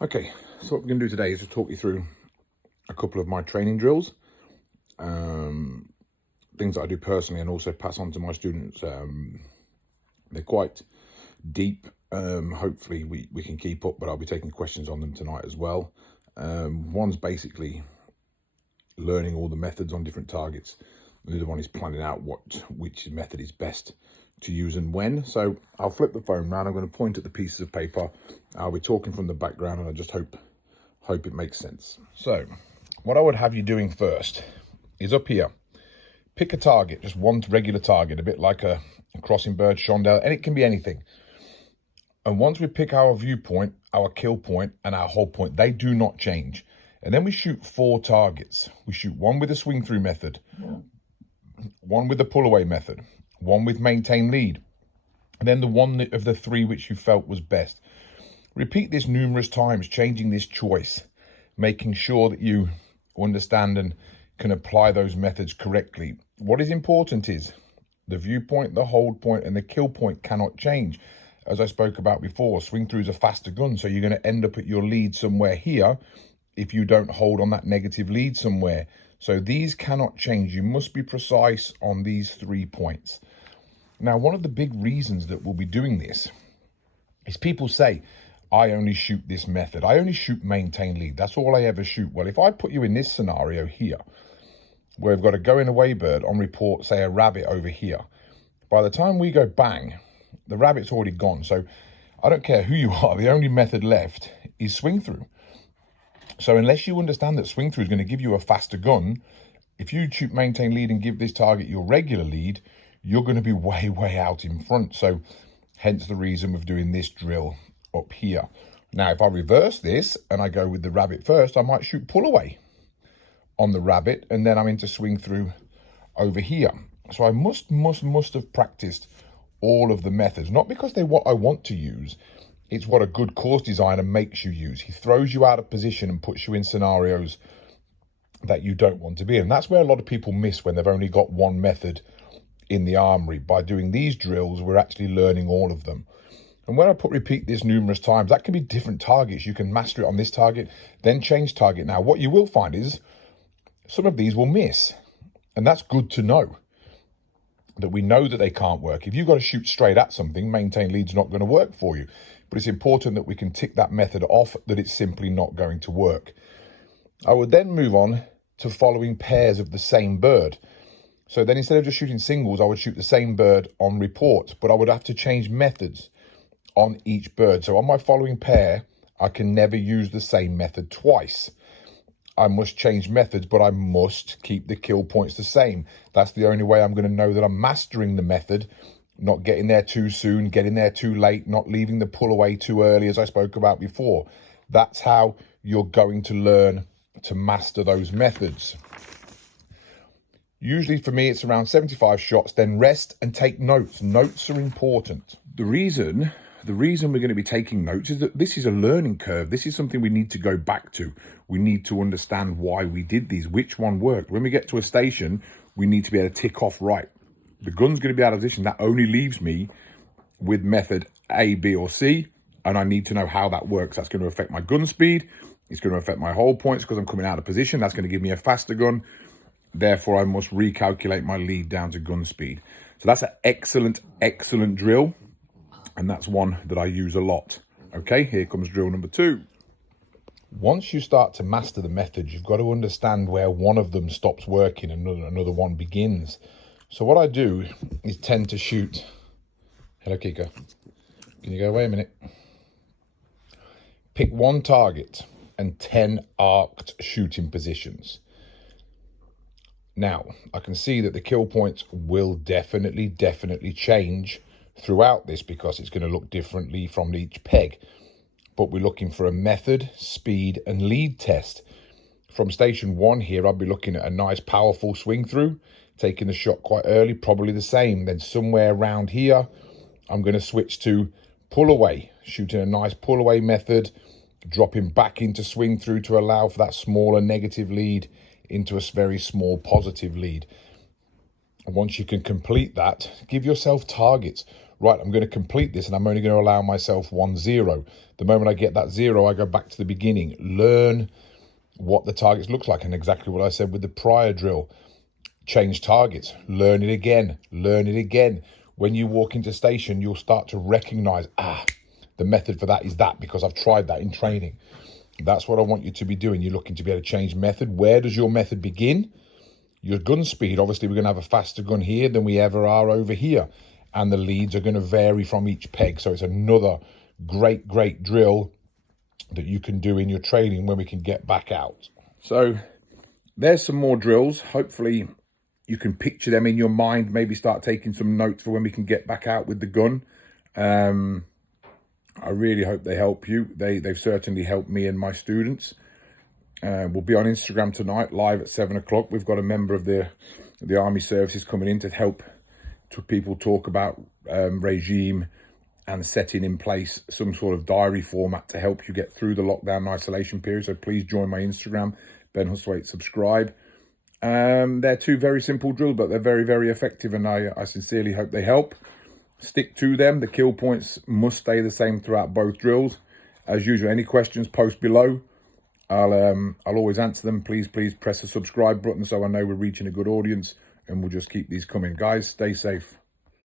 Okay, so what we're going to do today is to talk you through a couple of my training drills, things that I do personally and also pass on to my students. They're quite deep. Hopefully we can keep up, but I'll be taking questions on them tonight as well. One's basically learning all the methods on different targets. The other one is planning out which method is best to use and when. So I'll flip the phone round. I'm going to point at the pieces of paper. I'll be talking from the background, and I just hope it makes sense. So what I would have you doing first is up here. Pick a target, just one regular target, a bit like a crossing bird, chandelle, and it can be anything. And once we pick our viewpoint, our kill point, and our hold point, they do not change. And then we shoot 4 targets. We shoot one with the swing through method, one with the pull away method, one with maintain lead, and then the one of the 3 which you felt was best. Repeat this numerous times, changing this choice, making sure that you understand and can apply those methods correctly. What is important is the viewpoint, the hold point, and the kill point cannot change. As I spoke about before, swing through is a faster gun, so you're going to end up at your lead somewhere here if you don't hold on that negative lead somewhere. So these cannot change. You must be precise on these 3 points. Now, one of the big reasons that we'll be doing this is people say, I only shoot this method. I only shoot maintain lead. That's all I ever shoot. Well, if I put you in this scenario here, where we've got a going away bird on report, say a rabbit over here, by the time we go bang, the rabbit's already gone. So I don't care who you are. The only method left is swing through. So unless you understand that swing through is going to give you a faster gun, if you shoot maintain lead and give this target your regular lead, you're going to be way out in front. So hence the reason of doing this drill up here. Now, if I reverse this and I go with the rabbit first, I might shoot pull away on the rabbit, and then I'm into swing through over here. So I must have practiced all of the methods, not because they're what I want to use. It's what a good course designer makes you use. He throws you out of position and puts you in scenarios that you don't want to be in. And that's where a lot of people miss when they've only got one method in the armory. By doing these drills, we're actually learning all of them. And when I repeat this numerous times, that can be different targets. You can master it on this target, then change target. Now, what you will find is some of these will miss. And that's good to know, that we know that they can't work. If you've got to shoot straight at something, maintain lead's not going to work for you. But it's important that we can tick that method off, that it's simply not going to work. I would then move on to following pairs of the same bird. So then instead of just shooting singles, I would shoot the same bird on report, but I would have to change methods on each bird. So on my following pair, I can never use the same method twice. I must change methods, but I must keep the kill points the same. That's the only way I'm going to know that I'm mastering the method, not getting there too soon, getting there too late, not leaving the pull away too early, as I spoke about before. That's how you're going to learn to master those methods. Usually for me, it's around 75 shots, then rest and take notes. Notes are important. The reason we're going to be taking notes is that this is a learning curve. This is something we need to go back to. We need to understand why we did these, which one worked. When we get to a station, we need to be able to tick off, right, the gun's going to be out of position. That only leaves me with method A, B, or C, and I need to know how that works. That's going to affect my gun speed. It's going to affect my hold points because I'm coming out of position. That's going to give me a faster gun. Therefore, I must recalculate my lead down to gun speed. So that's an excellent drill. And that's one that I use a lot. Okay, here comes drill number 2. Once you start to master the method, you've got to understand where one of them stops working and another one begins. So what I do is tend to shoot. Hello, Kika. Can you go away a minute? Pick one target and 10 arced shooting positions. Now, I can see that the kill points will definitely change throughout this because it's going to look differently from each peg. But we're looking for a method, speed, and lead test. From station 1 here, I'll be looking at a nice powerful swing through, taking the shot quite early, probably the same. Then somewhere around here, I'm going to switch to pull away, shooting a nice pull away method, dropping back into swing through to allow for that smaller negative lead into a very small positive lead. And once you can complete that, give yourself targets. right, I'm going to complete this and I'm only going to allow myself 1 0. The moment I get that 0, I go back to the beginning, learn what the targets looks like, and exactly what I said with the prior drill. Change targets, learn it again, learn it again. When you walk into station, you'll start to recognize, the method for that is that, because I've tried that in training. That's what I want you to be doing. You're looking to be able to change method. Where does your method begin? Your gun speed. Obviously, we're going to have a faster gun here than we ever are over here. And the leads are going to vary from each peg. So it's another great drill that you can do in your training when we can get back out. So there's some more drills. Hopefully you can picture them in your mind, maybe start taking some notes for when we can get back out with the gun. I really hope they help you. They've certainly helped me and my students. We'll be on Instagram tonight, live at 7 o'clock. We've got a member of the Army Services coming in to help people talk about regime and setting in place some sort of diary format to help you get through the lockdown and isolation period. So please join my Instagram, Ben Husthwaite, subscribe. They're 2 very simple drills, but they're very effective, and I sincerely hope they help. Stick to them. The kill points must stay the same throughout both drills. As usual, any questions, post below. I'll always answer them. Please press the subscribe button so I know we're reaching a good audience, and we'll just keep these coming. Guys, stay safe.